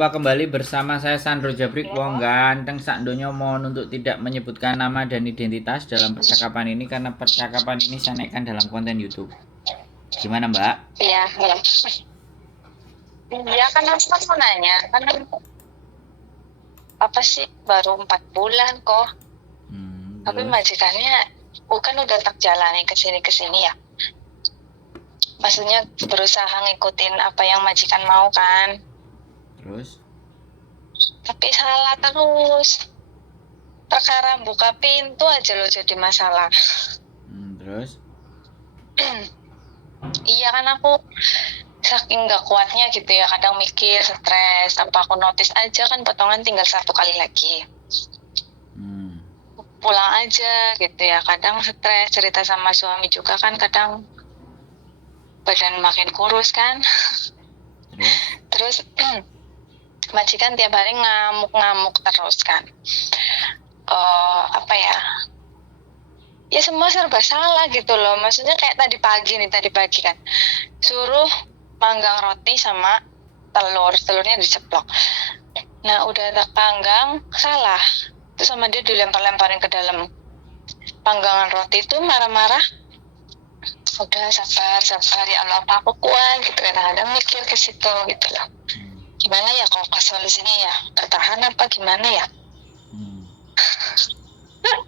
Jumpa kembali bersama saya Sandro Jabrik, wong ganteng sak donya. Mohon untuk tidak menyebutkan nama dan identitas dalam percakapan ini karena percakapan ini saya naikkan dalam konten YouTube. Gimana, Mbak? Iya, iya. Iya kan aku mau nanya, kan apa sih baru 4 bulan kok. Tapi majikannya bukan udah tak jalani kesini ya. Maksudnya berusaha ngikutin apa yang majikan mau kan. Terus? Tapi salah terus. Perkara buka pintu aja lo jadi masalah. Terus? Iya kan aku saking gak kuatnya gitu ya, kadang mikir stres, apa aku notice aja kan potongan tinggal 1 kali lagi. Pulang aja gitu ya, kadang stres, cerita sama suami juga kan, kadang badan makin kurus kan. Terus majikan tiap hari ngamuk terus kan. Apa ya semua serba salah gitu loh. Maksudnya kayak tadi pagi kan suruh manggang roti sama telurnya diceplok. Nah udah tak panggang salah, terus sama dia dilempar-lemparin ke dalam panggangan roti itu, marah-marah. Udah sabar ya Allah, apa aku kuat gitu, kadang-kadang mikir ke situ gitu loh. Gimana ya kalau solusinya ya, bertahan apa gimana ya?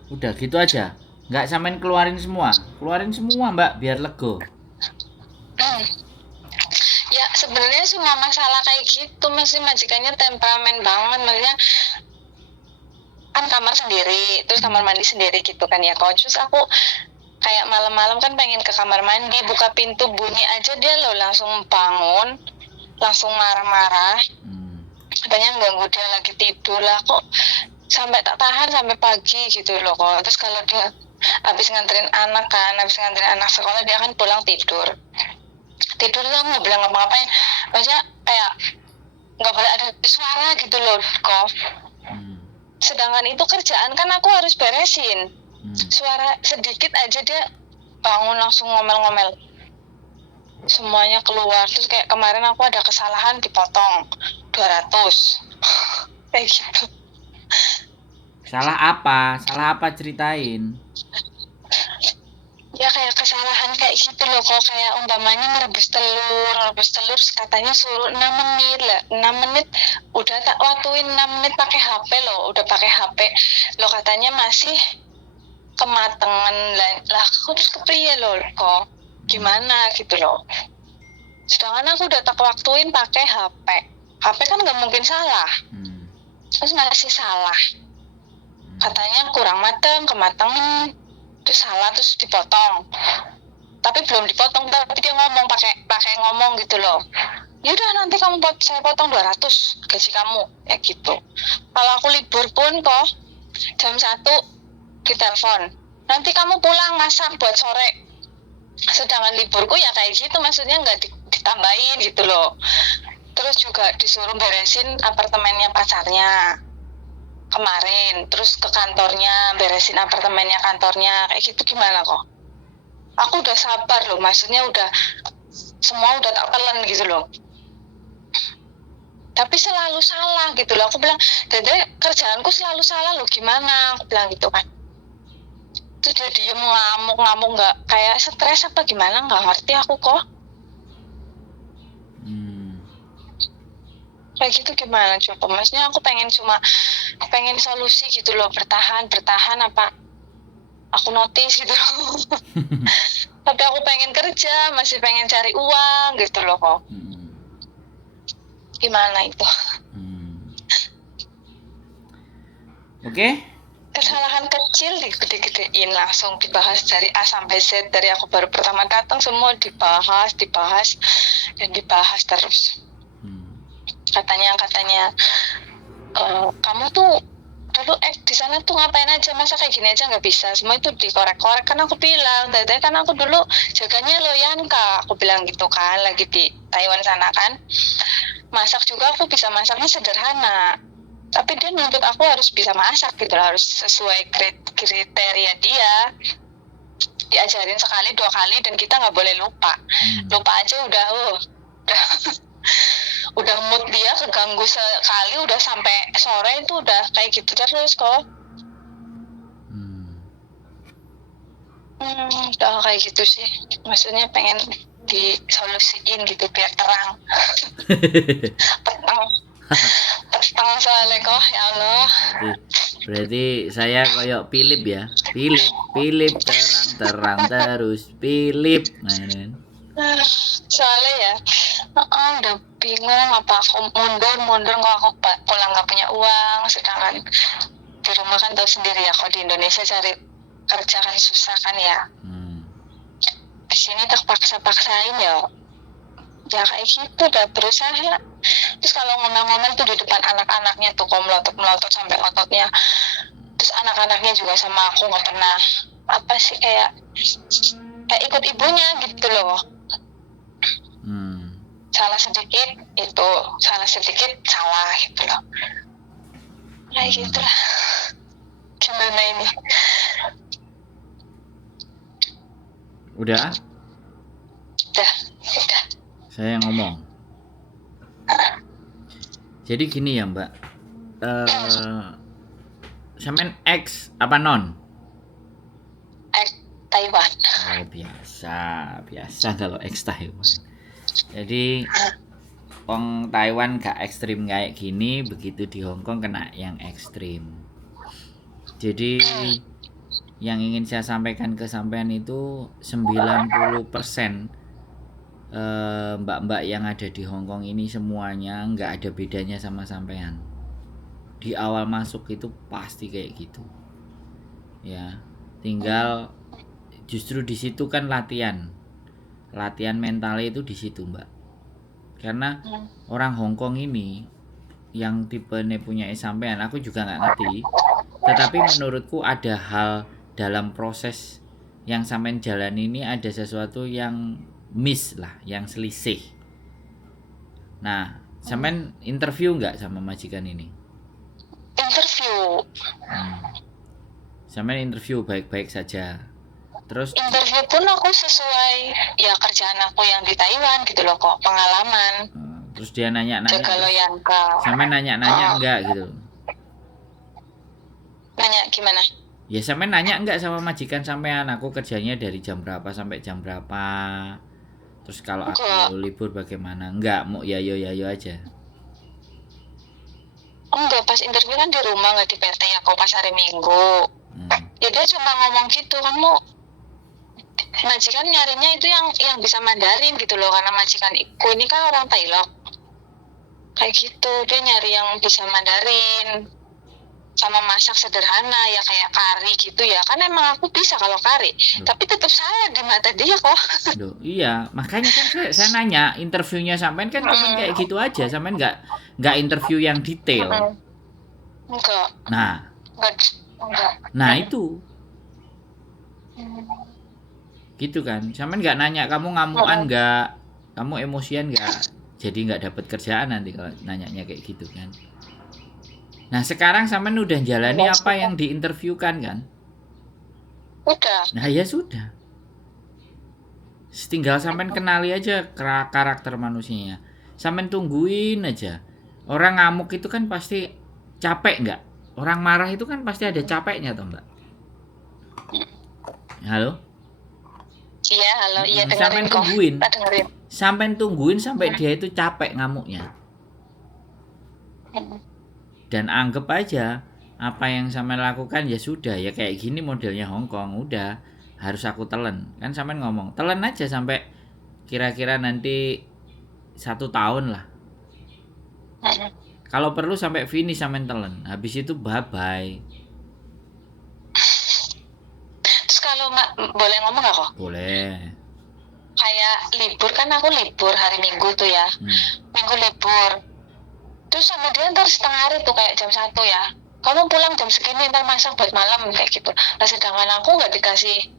Udah gitu aja, nggak samain keluarin semua Mbak, biar lego. Ya sebenarnya semua masalah kayak gitu masih majikannya temperamen banget. Maksudnya kan kamar sendiri, terus kamar mandi sendiri gitu kan ya. Kalau terus aku kayak malam-malam kan pengen ke kamar mandi, buka pintu bunyi aja dia loh langsung bangun, langsung marah-marah. Katanya ganggu dia lagi tidur lah, kok sampai tak tahan sampai pagi gitu loh kok. Terus kalau dia habis nganterin anak sekolah, dia kan pulang tidur tuh nggak boleh ngapa-ngapain. Maksudnya kayak nggak boleh ada suara gitu loh kok. Sedangkan itu kerjaan kan aku harus beresin. Suara sedikit aja dia bangun langsung ngomel-ngomel, semuanya keluar. Terus kayak kemarin aku ada kesalahan, dipotong 200 kayak gitu. Salah apa ceritain. Ya kayak kesalahan kayak gitu loh kok, kayak umpamanya merebus telur katanya suruh 6 menit lah, 6 menit udah tak waktuin 6 menit pakai HP loh, udah pakai HP lo, katanya masih kematangan lah. Aku terus kepriye loh kok, gimana gitu loh. Sedangkan aku udah tak waktuin pakai HP kan nggak mungkin salah. Terus masih salah, katanya kurang mateng, kematangan, terus salah, terus dipotong. Tapi belum dipotong, tapi dia ngomong pakai ngomong gitu loh. Ya udah nanti saya potong 200 gaji kamu ya gitu. Kalau aku libur pun kok jam 1 ditelepon, nanti kamu pulang masak buat sore. Sedangkan liburku ya kayak gitu, maksudnya nggak ditambahin gitu loh. Terus juga disuruh beresin apartemennya pacarnya kemarin, terus ke kantornya beresin apartemennya kantornya kayak gitu. Gimana kok? Aku udah sabar loh, maksudnya udah semua udah tak telan gitu loh, tapi selalu salah gitu loh. Aku bilang, Dede kerjaanku selalu salah loh, gimana? Aku bilang gitu kan. Terus dia diem ngamuk nggak kayak stres apa gimana, nggak ngerti aku kok. Kayak gitu gimana coba? Maksudnya aku pengen solusi gitu loh, bertahan apa aku notice gitu loh. Tapi aku pengen kerja, masih pengen cari uang gitu loh kok. Gimana itu? Oke. Kesalahan kecil digede-gedein, langsung dibahas dari A sampai Z. Dari aku baru pertama datang semua dibahas dan dibahas terus. Katanya kamu tuh dulu di sana tuh ngapain aja, masa kayak gini aja nggak bisa, semua itu dikorek-korek. Kan aku bilang, Dede kan aku dulu jaganya Loyanka, aku bilang gitu kan, lagi di Taiwan sana kan. Masak juga aku bisa, masaknya sederhana, tapi dia nuntut aku harus bisa masak gitu, harus sesuai kriteria dia. Diajarin sekali 2 kali dan kita nggak boleh lupa aja udah Udah mood dia keganggu sekali, udah sampai sore itu udah kayak gitu terus kok. Udah kayak gitu sih. Maksudnya pengen disolusiin gitu biar terang. Petang. Petang soalnya kok, ya Allah. Berarti saya koyok Philip ya. Philip terang terus Philip. Nah, ini. Soalnya ya udah bingung apa aku mundur kok aku pulang nggak punya uang, sedangkan di rumah kan tahu sendiri ya, kalau di Indonesia cari kerja kan susah kan ya. Di sini terpaksa-paksain ya kayak gitu, udah berusaha. Terus kalau ngomel-ngomel tuh di depan anak-anaknya tuh kok melotot sampai ototnya. Terus anak-anaknya juga sama aku nggak pernah apa sih, kayak ikut ibunya gitu loh. Salah sedikit itu salah gitu loh. Kayak gitu lah. Gimana ini? Udah. Saya ngomong. Jadi gini ya Mbak. Sampean X apa non? X Taiwan. Oh biasa kalau X Taiwan. Jadi Wong Taiwan gak ekstrim kayak gini, begitu di Hong Kong kena yang ekstrim. Jadi yang ingin saya sampaikan ke sampean itu 90% mbak-mbak yang ada di Hong Kong ini semuanya nggak ada bedanya sama sampean. Di awal masuk itu pasti kayak gitu. Ya, tinggal justru di situ kan latihan mentalnya itu di situ Mbak. Karena orang Hong Kong ini yang tipenya punya sampean, aku juga nggak ngerti. Tetapi menurutku ada hal dalam proses yang sampean jalan ini, ada sesuatu yang miss lah, yang selisih. Nah, sampean interview nggak sama majikan ini? Interview. Sampean interview baik-baik saja. Terus interview pun aku sesuai ya kerjaan aku yang di Taiwan gitu loh kok, pengalaman. Terus dia nanya-nanya. Kalau yang ke sampean nanya-nanya enggak gitu? Nanya gimana? Ya sampean nanya enggak sama majikan sampean, aku kerjanya dari jam berapa sampai jam berapa? Terus kalau aku libur bagaimana? Enggak, mau yayo aja. Enggak, pas interview kan di rumah, nggak di PT ya kok, pas hari Minggu. Ya dia cuma ngomong gitu, kamu majikan nyarinya itu yang bisa Mandarin gitu loh, karena majikan ibu ini kan orang Thailand. Kayak gitu, dia nyari yang bisa Mandarin. Sama masak sederhana ya kayak kari gitu ya, kan emang aku bisa kalau kari. Tapi tetap salah di mata dia kok. Loh, iya, makanya kan saya nanya, interviewnya sampean kan cuma kayak gitu aja, sampean nggak interview yang detail. Enggak. Nah, enggak. Nah itu, gitu kan, sampean nggak nanya kamu ngamuan nggak, kamu emosian nggak, jadi nggak dapat kerjaan nanti kalau nanyanya kayak gitu kan. Nah sekarang sampean udah jalani apa yang diinterviewkan kan? Udah. Nah ya sudah. Tinggal sampean kenali aja karakter manusianya. Sampean tungguin aja. Orang ngamuk itu kan pasti capek nggak? Orang marah itu kan pasti ada capeknya toh Mbak? Halo? Iya halo, iya dengerin sampean kok. Tungguin. Dengerin. Sampean tungguin sampai dia itu capek ngamuknya. Dan anggap aja apa yang sampean lakukan ya sudah, ya kayak gini modelnya Hong Kong, udah harus aku telan. Kan sampean ngomong telan aja sampai kira-kira nanti 1 tahun lah. Kalau perlu sampai finish sampean telan. Habis itu bye-bye. Terus kalau boleh ngomong gak kok? Boleh. Kayak libur kan, aku libur hari Minggu tuh ya. Minggu libur. Terus sama dia ntar setengah hari tuh kayak jam 1 ya, kamu pulang jam segini ntar masak buat malam kayak gitu. Nah sedangkan aku nggak dikasih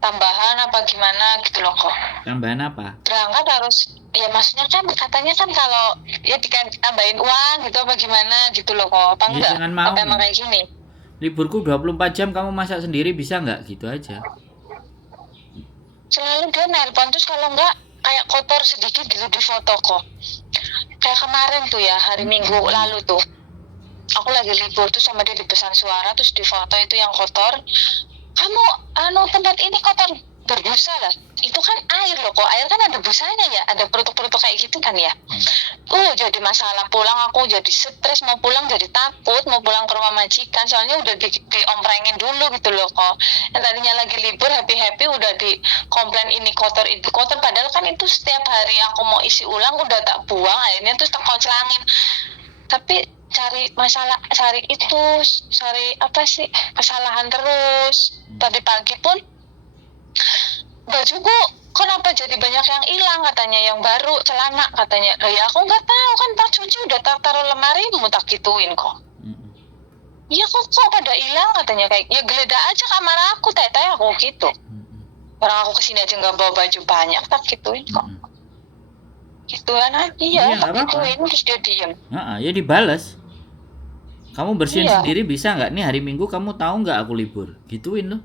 tambahan apa gimana gitu loh kok. Tambahan apa? Berangkat harus, ya maksudnya kan katanya kan kalau ya ditambahin uang gitu apa gimana gitu loh kok. Apa enggak? Jangan mau. Apa emang kayak gini? Liburku 24 jam, kamu masak sendiri bisa nggak gitu aja? Selalu dia nelpon, terus kalau enggak kayak kotor sedikit gitu di foto kok. Kayak kemarin tuh ya, hari Minggu lalu tuh. Aku lagi libur tuh sama dia di pesan suara, terus di foto itu yang kotor. Kamu tempat ini kotor, berbusa lah. Itu kan air loh kok. Air kan ada busanya ya, ada produk-produk kayak gitu kan ya. Jadi masalah pulang, aku jadi stres, mau pulang jadi takut, mau pulang ke rumah majikan, soalnya udah diomprengin dulu gitu loh kok. Yang tadinya lagi libur happy udah dikomplain ini kotor itu kotor, padahal kan itu setiap hari aku mau isi ulang udah tak buang, akhirnya terus tak koclangin. Tapi cari apa sih kesalahan terus. Tadi pagi pun bajuku kenapa jadi banyak yang hilang, katanya yang baru celana, katanya ya aku nggak tahu kan, tak cuci udah taruh lemari, mau tak gituin kok. Iya kok pada hilang, katanya. Kayak ya geledah aja kamar aku, teh aku gitu. Orang aku kesini aja nggak bawa baju banyak, tak gituin kok. Gituan aja ya, tak gituin terus dia diem. Ya dibales. Kamu bersihin Iya. sendiri bisa nggak? Nih hari Minggu kamu tahu nggak aku libur? Gituin loh.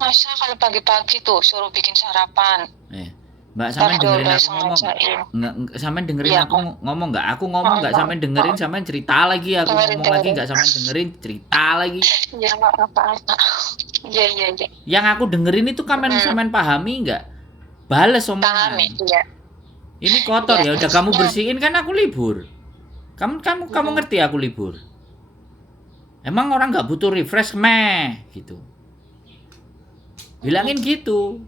Masa kalau pagi-pagi tuh suruh bikin sarapan. Mbak, sampean dengerin aku ngomong nggak? Sampean dengerin aku ngomong nggak? Aku ngomong nggak? Sampean dengerin, sampean cerita lagi. Aku ngomong lagi nggak? Sampean dengerin, cerita lagi. Ya nggak apa-apa. Iya. Yang aku dengerin itu sampean pahami nggak? Bales omongan. Pahami, iya. Ini kotor ya, udah kamu bersihin kan aku libur. Kamu ngerti aku libur. Emang orang nggak butuh refresh gitu. Bilangin gitu.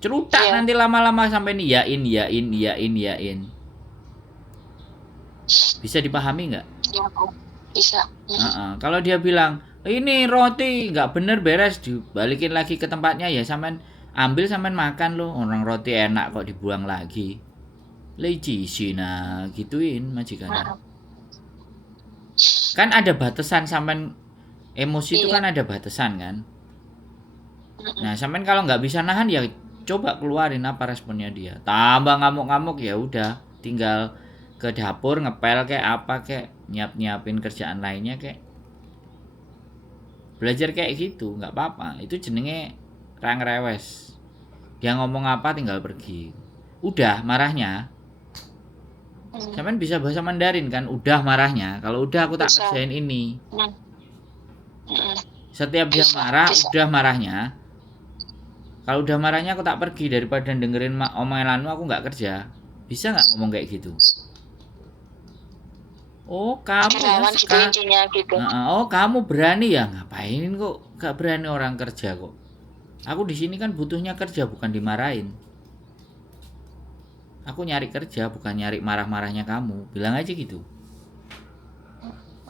Cerutak nanti lama-lama sampai nih yain. Bisa dipahami nggak? Ya, bisa. Kalau dia bilang ini roti nggak bener beres, dibalikin lagi ke tempatnya, ya sampean ambil, sampean makan loh. Orang roti enak kok dibuang lagi. Leci sina gituin majikan. Kan ada batasan, sampean emosi itu kan ada batasan kan. Nah, sampean kalau nggak bisa nahan ya coba keluarin apa responnya dia. Tambah ngamuk-ngamuk ya udah, tinggal ke dapur ngepel kayak apa kayak nyiapin kerjaan lainnya kayak. Belajar kayak gitu nggak apa-apa. Itu jenenge rang rewes. Dia ngomong apa tinggal pergi. Udah marahnya. Sampean bisa bahasa Mandarin kan? Udah marahnya. Kalau udah aku tak kerjain ini. Setiap dia marah, udah marahnya. Kalau udah marahnya aku tak pergi, daripada dengerin omelanmu aku nggak kerja. Bisa nggak ngomong kayak gitu? Oh kamu gitu. Oh kamu berani ya, ngapain kok nggak berani orang kerja kok? Aku di sini kan butuhnya kerja, bukan dimarahin. Aku nyari kerja, bukan nyari marah-marahnya kamu. Bilang aja gitu.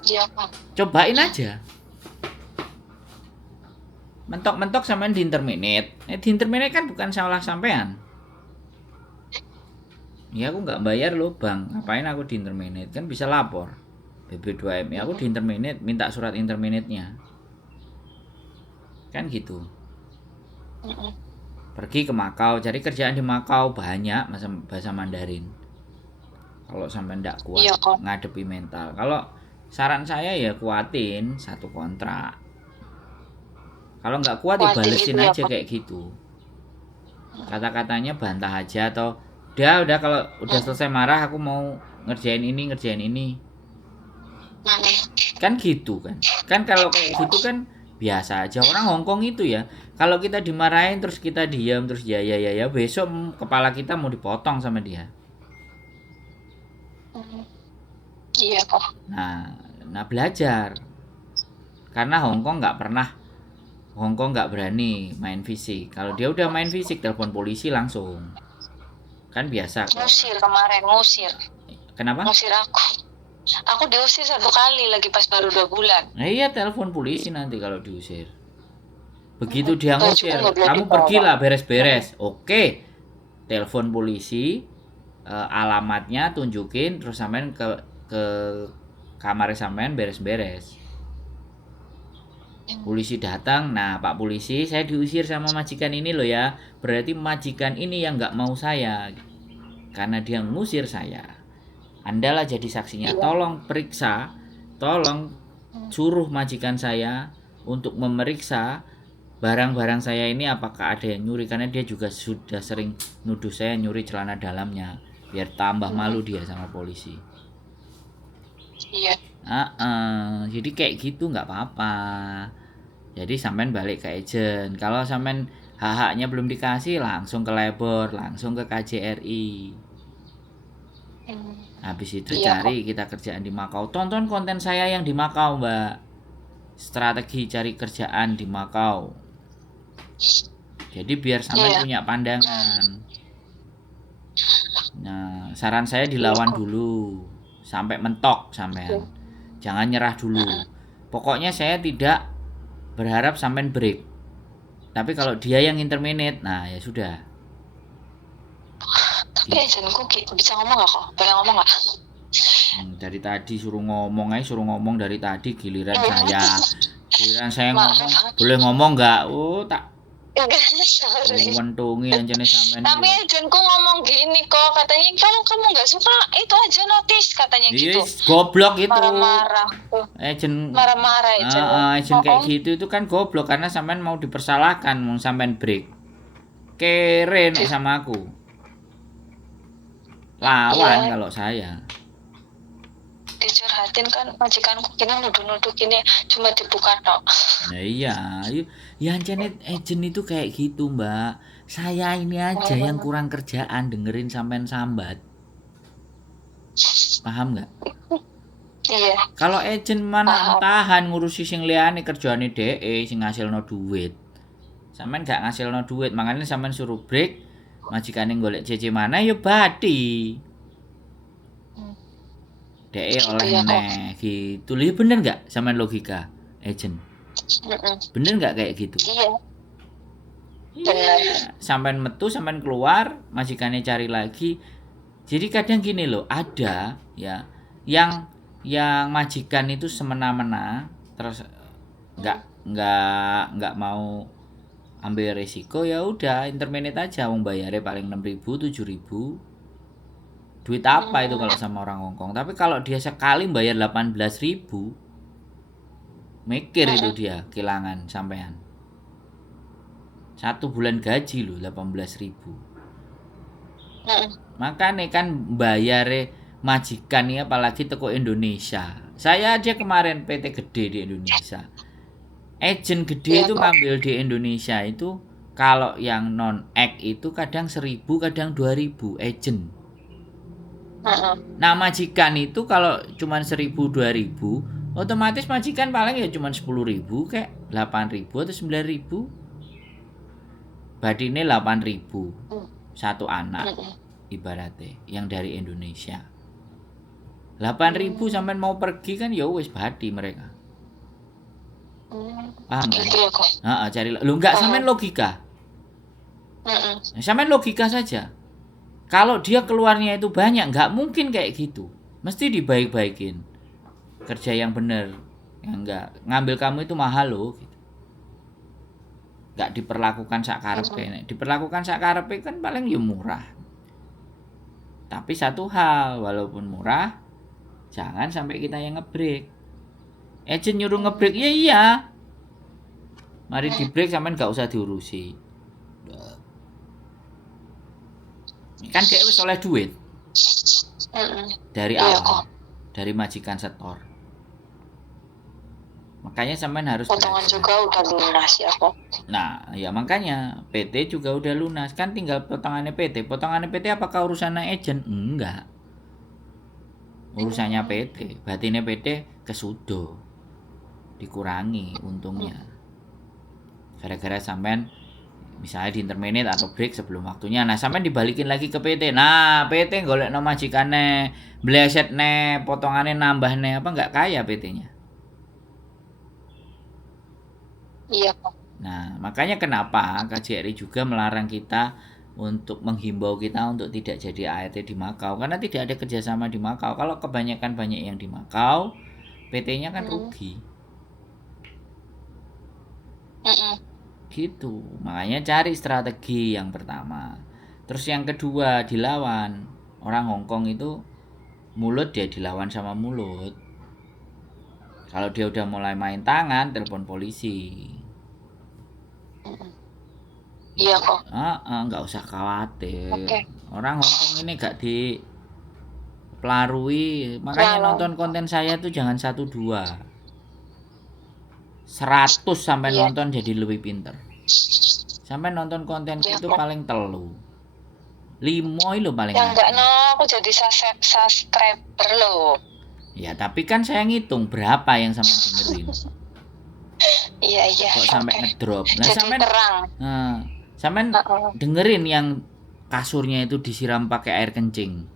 Iya Pak. Cobain aja. Mentok-mentok sampean di interminate. Di interminate kan bukan salah sampean. Ya aku nggak bayar loh bang. Ngapain aku di interminate? Kan bisa lapor. BB2M. Ya aku di interminate, minta surat interminate-nya. Kan gitu. Pergi ke Makau, cari kerjaan di Makau banyak bahasa Mandarin. Kalau sampai ndak kuat ngadepi mental. Kalau saran saya ya kuatin satu kontrak. Kalau nggak kuat dibalesin aja kayak gitu. Kata-katanya bantah aja atau udah kalau udah selesai marah aku mau ngerjain ini. Kan gitu kan. Kan kalau kayak gitu kan biasa aja. Orang Hongkong itu ya, kalau kita dimarahin terus kita diam terus ya besok kepala kita mau dipotong sama dia. Iya kok. Nah belajar. Karena Hongkong nggak berani main fisik. Kalau dia udah main fisik, telepon polisi langsung. Kan biasa. Ngusir kemarin, ngusir. Kenapa? Ngusir aku. Aku diusir 1 kali lagi pas baru 2 bulan. Nah iya, telepon polisi nanti kalau diusir. Begitu dia ngusir, kamu pergilah beres-beres. Oke, telepon polisi, alamatnya tunjukin, terus sampean ke kamar sampean beres-beres. Polisi datang, nah Pak Polisi saya diusir sama majikan ini loh ya. Berarti majikan ini yang nggak mau saya, karena dia ngusir saya. Andalah jadi saksinya. Tolong periksa, tolong suruh majikan saya untuk memeriksa barang-barang saya ini apakah ada yang nyuri, karena dia juga sudah sering nuduh saya nyuri celana dalamnya, biar tambah malu dia sama polisi. Iya. Jadi kayak gitu nggak apa-apa. Jadi sampean balik ke agent. Kalau sampean hak-haknya belum dikasih, langsung ke labor, langsung ke KJRI. Habis itu Iya, cari kita kerjaan di Makau. Tonton konten saya yang di Makau, Mbak. Strategi cari kerjaan di Makau. Jadi biar sampean Iya. punya pandangan. Nah, saran saya dilawan dulu sampai mentok sampean. Jangan nyerah dulu. Pokoknya saya tidak berharap sampean break. Tapi kalau dia yang interminate, nah ya sudah. Tapi agentku bisa ngomong nggak kok? Boleh ngomong nggak? Dari tadi suruh ngomong dari tadi, giliran Iya. saya Maaf. ngomong, boleh ngomong nggak? Tak Enggak, sorry. wentungi anjene sampean. Tapi agentku ngomong gini kok, katanya kalau kamu nggak suka itu aja notice, katanya gitu. Goblok itu. Marah-marah. Agent Marah-marah agent. agent kayak gitu itu kan goblok, karena sampean mau dipersalahkan, mau sampean break. Kere nek sama aku. Lawan Iya. kalau saya. Dicurhatin kan majikanku kini nuduh-nuduh gini cuma dibuka tok. Nah iya, ya agent itu kayak gitu, Mbak. Saya ini aja yang kurang kerjaan dengerin sampean sambat. Paham nggak? Iya. Kalau agent mana tahan ngurusi sing liyane kerjaane dhek sing ngasilno duit. Sampean gak ngasilno duit, makanya sampean suruh break, majikane golek CC mana ya bati. Dhek oleh neh gitu. Lha bener gak sampean logika agent? Bener gak kayak gitu? Iya. Bener. Sampean metu, sampean keluar, majikane cari lagi. Jadi kadang gini loh, ada ya yang majikan itu semena-mena, terus nggak mau ambil resiko, ya udah interminate aja, wong bayarnya paling 6.000 7.000. Duit apa itu kalau sama orang Hongkong. Tapi kalau dia sekali bayar 18.000, mikir itu dia kehilangan sampean. 1 bulan gaji loh 18.000. Makanya kan bayar majikan ya, apalagi toko Indonesia. Saya aja kemarin PT gede di Indonesia. Agent gede itu ngambil di Indonesia itu, kalau yang non-ek itu kadang 1.000, kadang 2.000 agent. Nah majikan itu kalau cuma 1.000 2.000, otomatis majikan paling ya cuma 10.000 kayak 8.000 atau 9.000. Badine 8.000 satu anak ibaratnya yang dari Indonesia. 8.000 sampean mau pergi kan ya wis badi mereka. Paham kan? Cari lu enggak, sampean logika. Sampean logika saja. Kalau dia keluarnya itu banyak, nggak mungkin kayak gitu. Mesti dibaik-baikin. Kerja yang bener. Ya enggak, ngambil kamu itu mahal loh gitu. Nggak diperlakukan sakarepe. Diperlakukan sakarepe kan paling ya murah. Tapi satu hal, walaupun murah, jangan sampai kita yang ngebreak. Agent nyuruh ngebreak, ya iya. Mari di break, sampean nggak usah diurusi. Kan dia wis oleh duit dari awal, dari majikan setor. Makanya sampean harus potongan juga udah lunas ya kok. Nah ya makanya PT juga udah lunas, kan tinggal potongannya PT. Potongannya PT apakah urusannya agent? Enggak, urusannya PT. Batinnya PT kesudo, dikurangi untungnya gara-gara sampean misalnya di interminate atau break sebelum waktunya. Nah sampean dibalikin lagi ke PT. Nah PT golekno majikane, blesetne, potongannya nambahne, apa nggak kaya PT-nya? Iya kok. Nah makanya kenapa KJRI juga melarang kita, untuk menghimbau kita untuk tidak jadi ART di Makau, karena tidak ada kerjasama di Makau. Kalau kebanyakan banyak yang di Makau, PT-nya kan rugi. Gitu. Makanya cari strategi yang pertama. Terus yang kedua dilawan. Orang Hongkong itu mulut dia dilawan sama mulut. Kalau dia udah mulai main tangan, telepon polisi. Iya kok. Nggak usah khawatir. Oke. Orang Hongkong ini gak dipelarui, makanya Walau. nonton konten saya tuh jangan 1 2, 100 sampai Iya. nonton jadi lebih pinter. Sampai nonton konten Iya, itu Kak. paling telu, 5 itu paling Yang enggak ngaji. aku jadi subscriber loh. Ya tapi kan saya ngitung berapa yang sampai dengerin. Iya. Kok sampai Oke. ngedrop. Nah Jadi sampai terang. sampai Heeh. dengerin yang kasurnya itu disiram pakai air kencing.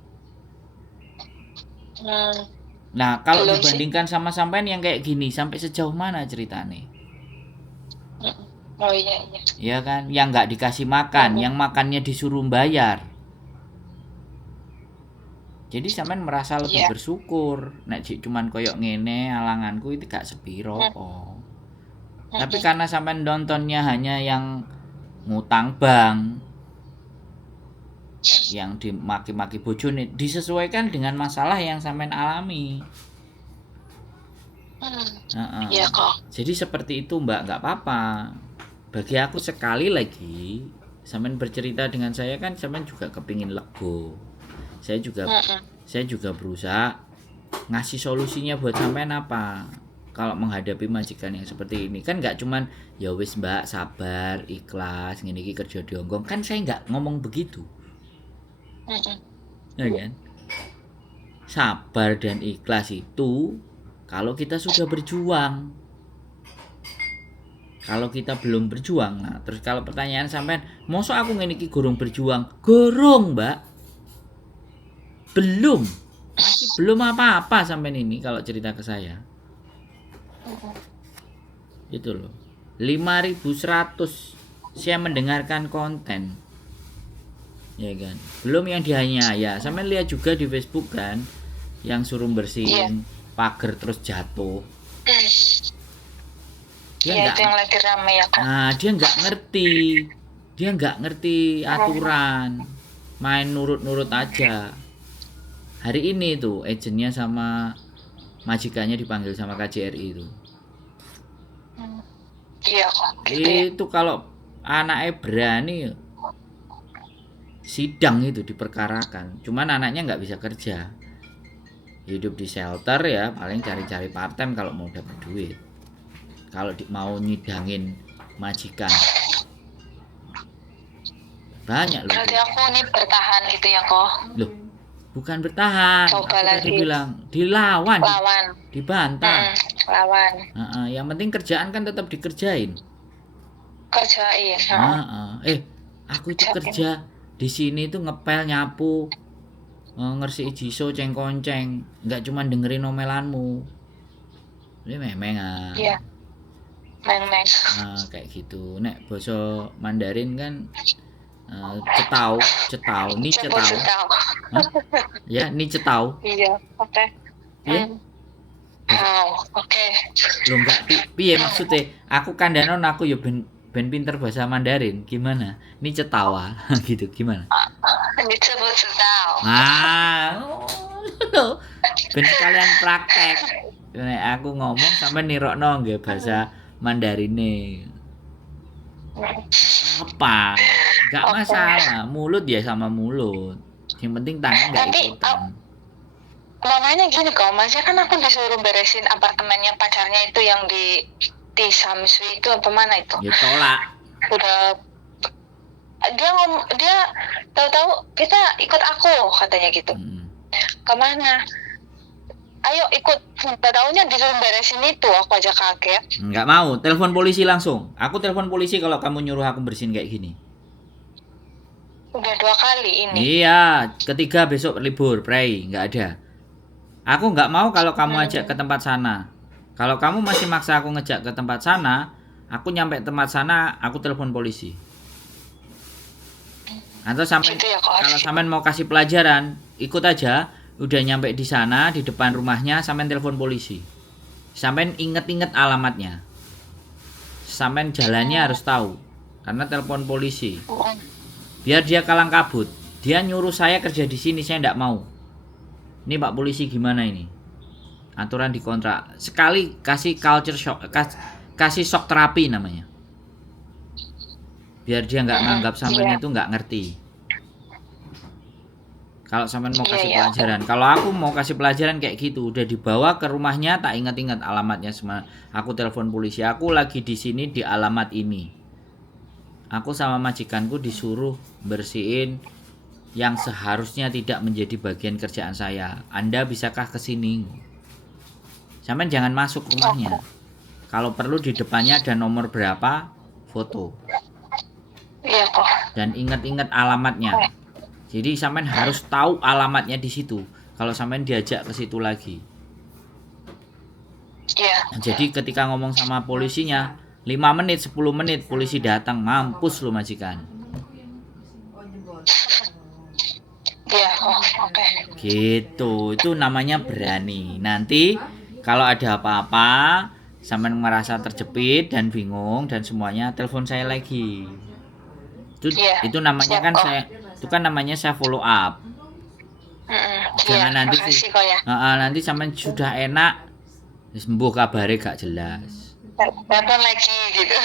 Nah kalau Belum sih. dibandingkan sama sampean yang kayak gini, sampai sejauh mana ceritanya? Oh iya. Ya kan, yang nggak dikasih makan, yang makannya disuruh bayar. Jadi sampean merasa lebih Iya. bersyukur. Nek cuman koyok ngene alanganku itu gak sepiro. Tapi karena sampean nontonnya hanya yang ngutang bank, yang dimaki-maki bojone, disesuaikan dengan masalah yang sampean alami. Iya kok. Jadi seperti itu Mbak, nggak apa-apa. Bagi aku sekali lagi sampean bercerita dengan saya kan sampean juga kepingin lego. Saya juga berusaha ngasih solusinya buat sampean apa. Kalau menghadapi majikan yang seperti ini kan nggak cuman ya wis Mbak sabar, ikhlas, ngene iki kerja di Hongkong. Kan saya nggak ngomong begitu. Ya kan? Sabar dan ikhlas itu kalau kita sudah berjuang. Kalau kita belum berjuang, nah terus kalau pertanyaan sampean, mosok aku ngene iki gorong berjuang? Gorong, Mbak. Belum. Masih belum apa-apa sampean ini kalau cerita ke saya. Itu loh. 5.100 saya mendengarkan konten. Ya kan. Belum yang dianiaya. Sampean lihat juga di Facebook kan yang suruh bersihin pagar terus jatuh. Dia itu yang lagi rame ya kan. Nah, dia nggak ngerti aturan, main nurut-nurut aja. Hari ini tuh agennya sama majikannya dipanggil sama KJRI itu. Iya kok. Gitu. Itu kalau anaknya berani sidang itu diperkarakan. Cuman anaknya nggak bisa kerja, hidup di shelter ya, paling cari-cari part time kalau mau dapat duit. Kalau mau nyidangin majikan banyak loh. Berarti aku nih bertahan gitu ya kok. Loh, bukan bertahan. Coba aku lagi. tadi bilang dilawan, Lawan. dibantah. Lawan. Yang penting kerjaan kan tetap dikerjain. Kerjain. Aku itu kerja di sini tuh ngepel, nyapu, ngersih jiso, cengkonceng, nggak cuma dengerin omelanmu. Ini memang Iya. Memang. Kayak gitu. Nek basa Mandarin kan cetau, ni cetau. Ya, ni cetau. Iya, oke. Ya. Oke. Loh enggak piye maksudnya? Aku kandanon aku ya ben pinter bahasa Mandarin. Gimana? Ni cetawa gitu gimana? Ni cetau. Ben kalian praktek. Nek aku ngomong sampe nirokno nggih bahasa Mandarine. Apa? Enggak masalah. Mulut ya sama mulut. Yang penting tangan enggak ikutan. Mau nanya gini kok, Masnya kan aku disuruh beresin apartemennya pacarnya itu yang di Samsui itu apa mana itu? Ya tolak. Udah dia tahu-tahu kita ikut aku katanya gitu. Kemana? Ayo ikut, tahunya disuruh beresin itu, aku aja kaget. Enggak mau, telepon polisi langsung. Aku telepon polisi kalau kamu nyuruh aku bersihin kayak gini. Udah 2 kali ini. Iya, ketiga besok libur, pray, enggak ada. Aku enggak mau kalau kamu ajak ke tempat sana. Kalau kamu masih maksa aku ngejak ke tempat sana, aku nyampe tempat sana, aku telepon polisi. Atau sampai gitu ya, kalau sampean mau kasih pelajaran, ikut aja. Udah nyampe di sana, di depan rumahnya, sampean telepon polisi. Sampean inget-inget alamatnya. Sampean jalannya harus tahu. Karena telepon polisi. Biar dia kalang kabut. Dia nyuruh saya kerja di sini, saya enggak mau. Ini Pak polisi gimana ini? Aturan di kontrak. Sekali kasih culture shock, kasih shock terapi namanya. biar dia nggak nganggap sampean itu nggak ngerti. Kalau sampean mau kasih pelajaran, kalau aku mau kasih pelajaran kayak gitu, udah dibawa ke rumahnya, tak ingat-ingat alamatnya semua. Aku telepon polisi, aku lagi di sini di alamat ini. Aku sama majikanku disuruh bersihin yang seharusnya tidak menjadi bagian kerjaan saya. Anda bisakah ke sini? Sampean jangan masuk rumahnya. Kalau perlu di depannya ada nomor berapa, foto. Iya kok. Dan ingat-ingat alamatnya. Jadi sampean harus tahu alamatnya di situ. Kalau sampean diajak ke situ lagi. Iya. Nah, jadi ketika ngomong sama polisinya, 5 menit, 10 menit polisi datang, mampus lu majikan. Iya kok. Oke. Gitu, itu namanya berani. Nanti kalau ada apa-apa, sampean merasa terjepit dan bingung dan semuanya, telepon saya lagi. Itu namanya kan namanya saya follow up. Jangan nanti nanti sampean sudah enak, sembuh kabarnya gak jelas. Telepon lagi gitu.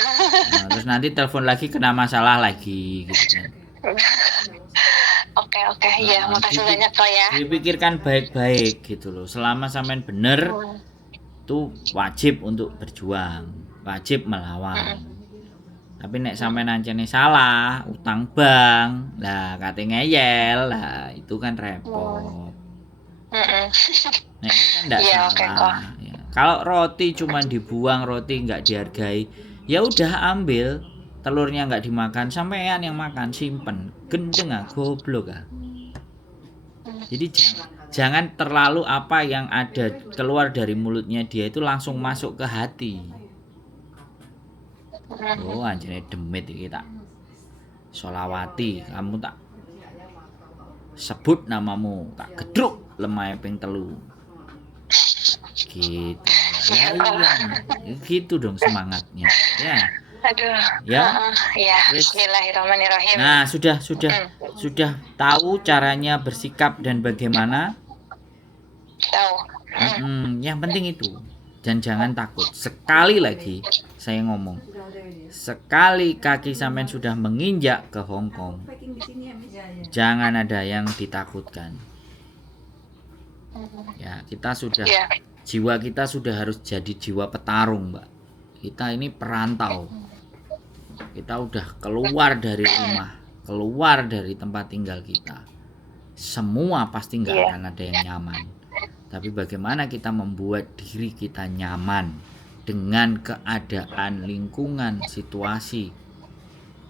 Nah, terus nanti telepon lagi kena masalah lagi gitu kan. Oke, ya makasih banyak kok ya. Dipikirkan baik-baik gitu loh. Selama sampean bener, itu wajib untuk berjuang, wajib melawan. Tapi nek sampean nancene salah, utang bank, lah kate ngeyel, lah itu kan repot. Nek ini kan enggak salah. Ya. Kalau roti cuman dibuang, roti nggak dihargai, ya udah ambil, telurnya nggak dimakan, sampean yang makan, simpen, gendeng ah, goblok ah. Jadi jangan terlalu apa yang ada keluar dari mulutnya dia itu langsung masuk ke hati. Oh anjene demit iki tak Solawati, kamu tak sebut namamu, tak gedruk lemah ping 3. Gitu. Ya, gitu dong semangatnya. Ya. Aduh. Ya. Ya. Bismillahirrahmanirrahim. Nah, sudah tahu caranya bersikap dan bagaimana? Tahu. Yang penting itu. Dan jangan takut. Sekali lagi saya ngomong. Sekali kaki sampean sudah menginjak ke Hong Kong, jangan ada yang ditakutkan. Ya, kita sudah jiwa kita sudah harus jadi jiwa petarung, Mbak. Kita ini perantau. Kita udah keluar dari rumah, keluar dari tempat tinggal kita. Semua pasti nggak akan ada yang nyaman. Tapi bagaimana kita membuat diri kita nyaman dengan keadaan lingkungan, situasi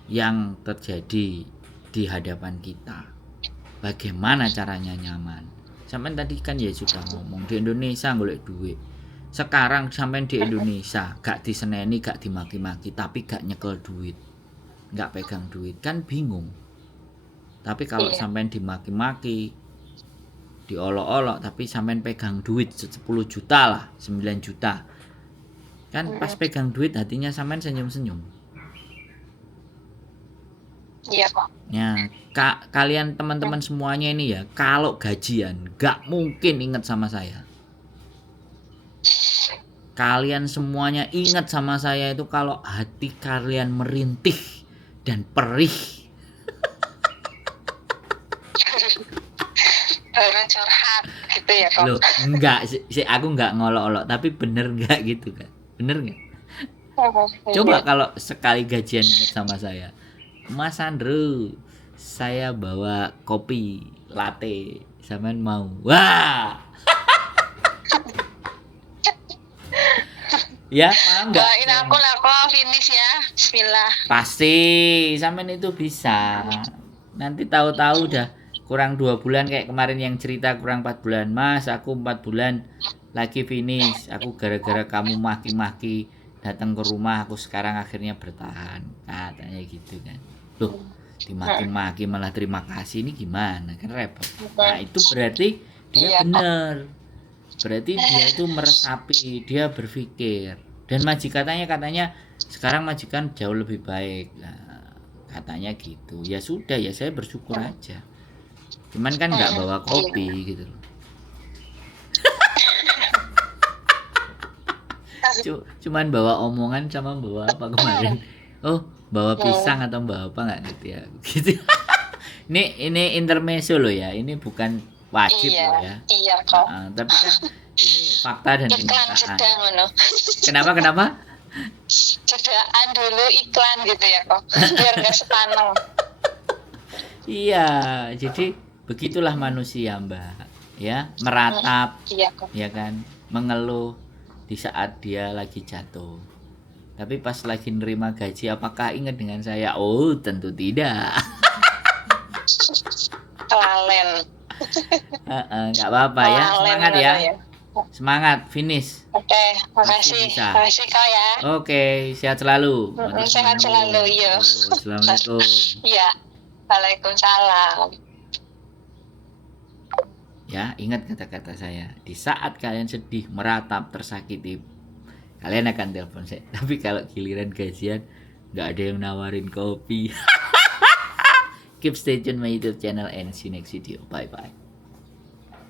yang terjadi di hadapan kita. Bagaimana caranya nyaman? Sampean tadi kan ya sudah ngomong di Indonesia golek duit. Sekarang sampean di Indonesia gak diseneni, gak dimaki-maki, tapi gak nyekel duit, gak pegang duit, kan bingung. Tapi kalau sampean dimaki-maki, diolok-olok, tapi sampean pegang duit 10 juta lah, 9 juta, kan pas pegang duit hatinya sampean senyum-senyum. Iya kok. Ya, kalian teman-teman semuanya ini ya, kalau gajian gak mungkin ingat sama saya. Kalian semuanya ingat sama saya itu kalau hati kalian merintih dan perih. Baru curhat gitu ya kok. Loh, enggak sih aku enggak ngolok-olok, tapi bener enggak gitu kan? Bener enggak? Coba kalau sekali gajian ingat sama saya. Mas Andrew, saya bawa kopi latte, sampean mau? Wah. Ya, paham enggak? Doain aku lah kok finish ya. Bismillah. Pasti, sampean itu bisa. Nanti tahu-tahu udah kurang 2 bulan kayak kemarin yang cerita kurang 4 bulan. Mas, aku 4 bulan lagi finish. Aku gara-gara kamu maki-maki datang ke rumah, aku sekarang akhirnya bertahan. Katanya gitu kan. Loh, dimaki-maki malah terima kasih, ini gimana? Kan repot. Nah, itu berarti dia benar. Berarti dia itu meresapi, dia berpikir. Dan katanya sekarang majikan jauh lebih baik. Nah, katanya gitu. Ya sudah, ya saya bersyukur aja. Cuman kan nggak bawa kopi gitu. Cuman bawa omongan sama bawa apa kemarin. Oh, bawa pisang atau bawa apa nggak ngerti ya. Gitu. Ini intermezzo loh ya. Ini bukan wajib Iya, loh ya. iya kok. Tapi kan ini fakta dan Iklan kenyataan. sedang ngono. Kenapa? Jedaan dulu iklan gitu ya kok. Biar nggak sepaneng. Iya, jadi begitulah manusia, Mbak. Ya, meratap, Iya kok. ya kan, mengeluh di saat dia lagi jatuh. Tapi pas lagi nerima gaji, apakah ingat dengan saya? Oh, tentu tidak. Kelalen. Nggak apa-apa ya, semangat ya. Semangat, finish. Oke, Pasti makasih. bisa. Makasih kau ya. Oke, sehat selalu. Sehat selalu, iya. Assalamualaikum. Iya. Waalaikumsalam. Ya, ingat kata-kata saya. Di saat kalian sedih, meratap, tersakiti, kalian akan telepon saya. Tapi kalau giliran gajian, nggak ada yang nawarin kopi. Keep stay tune my YouTube channel and see you next video. Bye bye.